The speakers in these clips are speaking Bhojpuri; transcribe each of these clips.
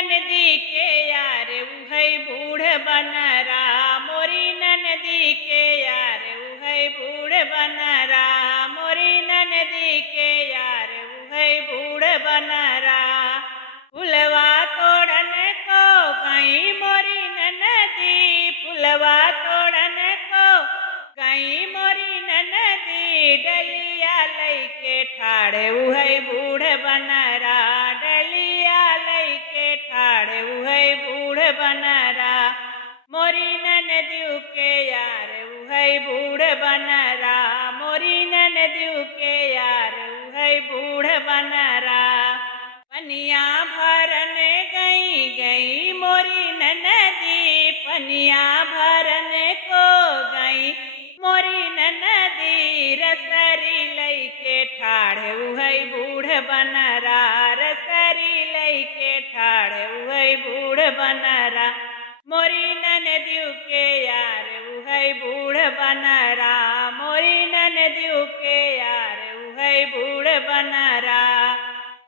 ननदी के यार उहै बूढ़ बनरा, मोरी ननदी के यार उहै बूढ़ बनरा, मोरी ननदी के यार उहै बूढ़ बनरा। फुलवा तोड़न को गई मोरी ननदी, फुलवा तोड़न को गई मोरी ननदी, डलिया लैके ठाड़ उहै बूढ़ बनरा, डलिया लैके ठाड़ उहै बूढ़ बनरा। मोरी ननदी के यार उहै बूढ़ बनरा, मोरी ननदी के यार उहै बूढ़ बनरा। पनिया भरन गई मोरी ननदी, पनिया भरन को गई मोरी ननदी, रसरी लैके ठाड़ उहै बूढ़ बनरा, रसरी लैके ठाड़ उहै बूढ़ बनरा। मोरी ननदी के यार उहै बूढ़ बनरा, मोरी ननदी के यार उहै बूढ़ बनरा।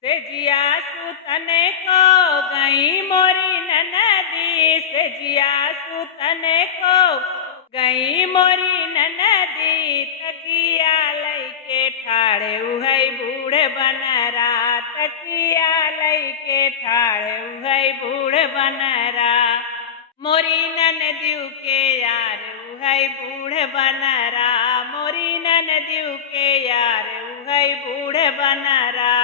सेजिया सुतन को गई मोरी ननदी, सेजिया सुतन को गई मोरी ननदी, तकिया लैके ठाड़ उहै बूढ़ बनरा, तकिया लैके ठाड़ उहै बूढ़ बनरा। मोरी ननदी के यार उहै बूढ़ बनरा, मोरी ननदी के यार उहै बूढ़ बनरा।